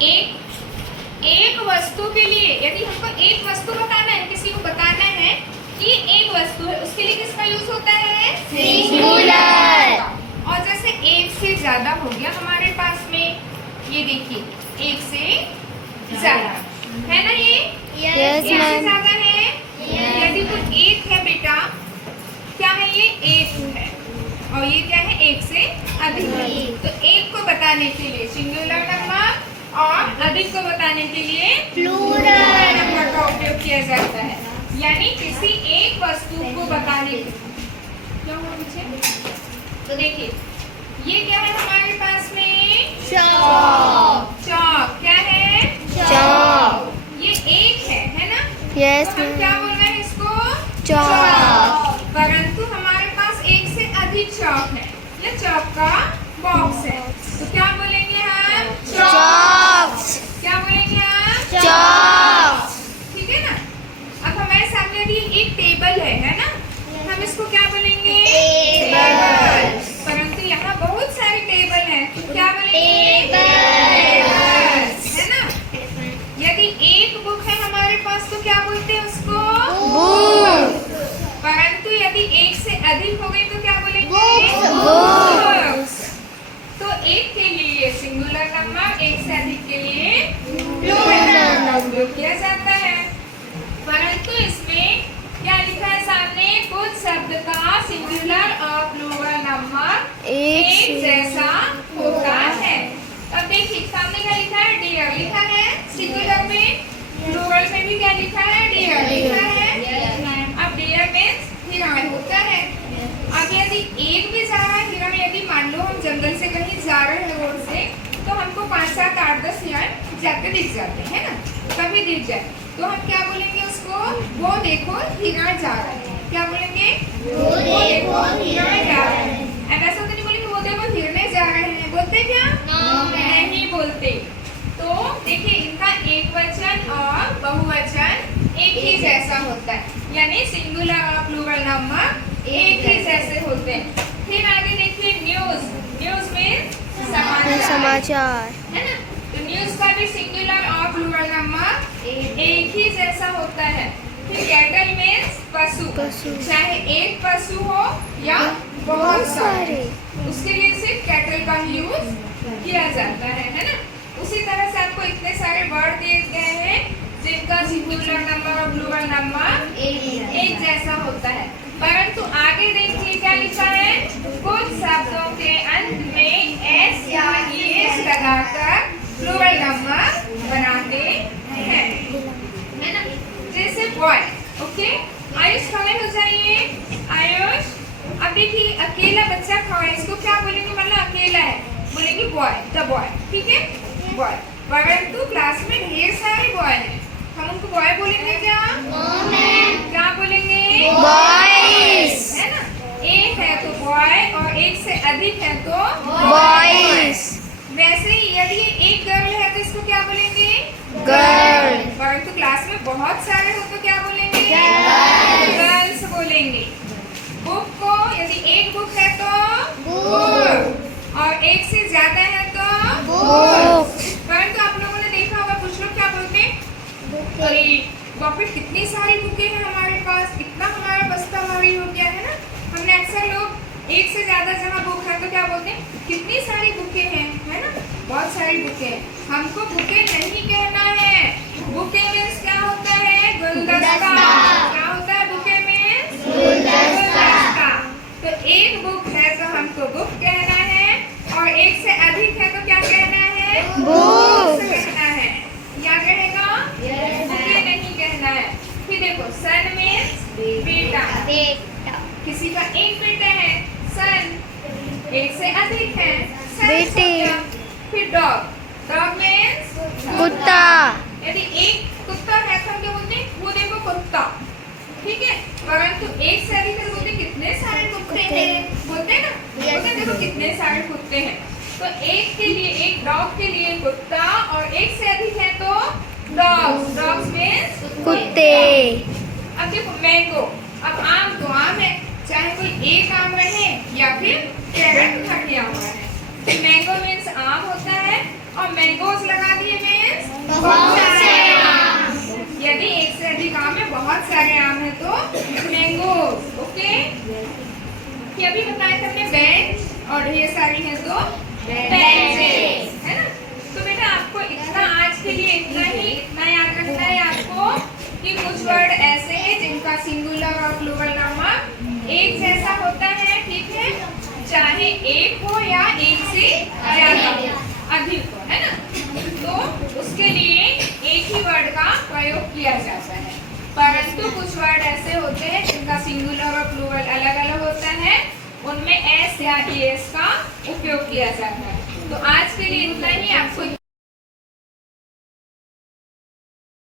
एक वस्तु के लिए यदि हमको एक वस्तु बताना है, किसी को बताना है कि एक वस्तु है, उसके लिए किसका यूज होता है? सिंगुलर। और जैसे एक से ज्यादा हो गया हमारे पास में, ये देखिए एक से ज्यादा है ना, ये Yes, एक से ma'am. ज्यादा है। यदि तो एक है बेटा, क्या है ये? एक है। और ये क्या है? एक से अधिक। तो एक को बताने के लिए सिंगुलर नंबर और अधिक को बताने के लिए प्लूरल नंबर का उपयोग किया जाता है। यानी किसी एक वस्तु को बताने के लिए क्या हुआ मुझे? तो देखिए ये क्या है हमारे पास में? चॉक। चॉक। क्या है? चॉक। ये एक है ना? Yes, तो हम क्या बोल रहे हैं इसको? चॉक। परंतु हमारे पास एक से अधिक चॉक है, या चॉक का बॉक्स है, तो क्या बोलेंगे हम? चॉक्स। क्या बोलेंगे हम? चॉक्स। ठीक है ना? अब हमारे सामने भी एक टेबल है ना? हम इसको क्या बोलेंगे? टेबल। परंतु यहाँ बहुत सारे टेबल हैं, तो क्या बोलेंगे? टेबल। है ना? यदि एक बुक है हमारे पास तो क्या बोलते हैं उसको? बुक। परंतु यदि एक से अधिक हो गई तो क्या बोलेंगे? बुक्स। तो एक के लिए सिंगुलर नंबर, एक से अधिक के लिए प्लूरल नंबर उपयोग किया जाता है। परंतु इसमें क्या लिखा है सामने? कुछ शब्द का सिंगुलर और प्लूरल नंबर एक जैसा होता है। अब देखिए सामने क्या लिखा है? डियर लिखा है सिंगुलर में, प्लूरल में भी क्या लिखा है? डियर लिखा है। अब डियर मीन्स हिरण होता है। अब यदि एक भी जा रहा है हिरण, यदि मान लो हम जंगल से कहीं जा रहे हैं रोड से, तो हमको 5, 7, 8, 10 हिरण जाते दिख जाते हैं ना, कभी दिख जाए तो हम क्या बोलेंगे उसको? वो देखो हिरण जा रहा है। क्या बोलेंगे? वो देखो हिरण जा रहा है। अब ऐसा तो नहीं बोलेंगे वो देखो हिरने जा रहे हैं, बोलते क्या? नहीं बोलते। तो देखिए इनका एक वचन और बहुवचन एक ही जैसा होता है, यानी सिंगुलर और प्लूरल नंबर एक ही जैसे होते हैं। फिर आगे देखिए न्यूज। न्यूज मीन्स समाचार, है ना? तो न्यूज का भी सिंगुलर और प्लूरल नंबर एक ही जैसा होता है। फिर कैटल मीन्स पशु, चाहे एक पशु हो या बहुत सारे, उसके लिए सिर्फ कैटल का यूज किया जाता है ना? उसी तरह से आपको इतने सारे वर्ड दिए गए हैं जिनका सिंगुलर नंबर और प्लूरल नंबर एक जैसा होता है। परंतु आगे देखिए क्या लिखा है? कुछ शब्दों के अंत में एस या एस लगाकर प्लूरल नंबर बनाते हैं, है ना? जैसे बॉय। ओके, आयुष खड़े हो जाइए। आयुष, अब देखिए अकेला बच्चा खड़ा है, इसको क्या बोलेंगे? मतलब अकेला है, बोलेंगे बॉय, द बॉय। ठीक है, बॉय। परंतु क्लास में ढेर सारे बॉय हैं, हम उनको बॉय बोलेंगे क्या? क्या बोलेंगे? बॉयज। है ना? एक है तो बॉय और एक से अधिक है तो बॉयज। वैसे ही यदि एक गर्ल है तो इसको क्या बोलेंगे? गर्ल। परंतु क्लास में बहुत सारे हो तो क्या बोलेंगे? गर्ल्स बोलेंगे। बुक को यदि एक बुक है तो बुक, और एक से ज्यादा है तो बुक। परंतु आप लोगों ने देखा होगा कुछ लोग क्या बोलते हैं? अरे बाप रे कितनी सारी बुकें हैं हमारे पास, इतना हमारा बस्ता भारी हो गया है ना। हमने अक्सर लोग एक से ज्यादा जहाँ बुक है तो क्या बोलते हैं? कितनी सारी बुकें हैं, है ना? बहुत सारी बुकें हैं। हमको बुकें नहीं कहना है। बुकें मीन्स क्या होता है? गुलदस्ता। क्या होता है बुकें मीन्स? गुलदस्ता। तो एक बुक है तो हमको बुक कहना है, और एक से अधिक है तो क्या कहना है? बुक कहना है। क्या कहेगा? बुकें नहीं कहना है। फिर देखो सन मीन्स बेटा, किसी का एक बेटा है सन, एक से अधिक है बेटी। फिर डॉग, डॉग मीन्स कुत्ता। यदि एक कुत्ता है तो हम क्या बोलते हैं? वो देखो कुत्ता। ठीक है, परंतु एक से अधिक है तो बोलते कितने सारे कुत्ते हैं, बोलते हैं ना? बोलते हैं देखो कितने सारे कुत्ते हैं। तो एक के लिए, एक डॉग के लिए कुत्ता, और एक से अधिक है तो डॉग्स। डॉग्स मीन्स कुत्ते। अब देखो मैंगो, अब आम तो आम है, चाहे कोई एक आम रहे या फिर कैरेट उठा के आम रहे। मैंगो मीन्स आम होता है, और मैंगोज लगा दिए में यदि एक से अधिक आम है, बहुत सारे आम है तो मैंगो। ओके, कि अभी बताया था हमने बेंच और ढेर सारी है तो बेंचेस, है ना। तो बेटा आपको इतना आज के लिए इतना याद रखना है आपको कि कुछ वर्ड ऐसे हैं जिनका सिंगुलर और प्लूरल नंबर एक जैसा होता है, ठीक है, चाहे एक हो या एक से ज्यादा हो, अधिक हो, है ना। तो उसके लिए एक ही वर्ड का प्रयोग किया जाता है, परंतु कुछ वर्ड ऐसे होते हैं जिनका सिंगुलर और प्लूरल अलग अलग होता है, उनमें एस या ईएस का उपयोग किया जाता है। तो आज के लिए इतना ही। आपको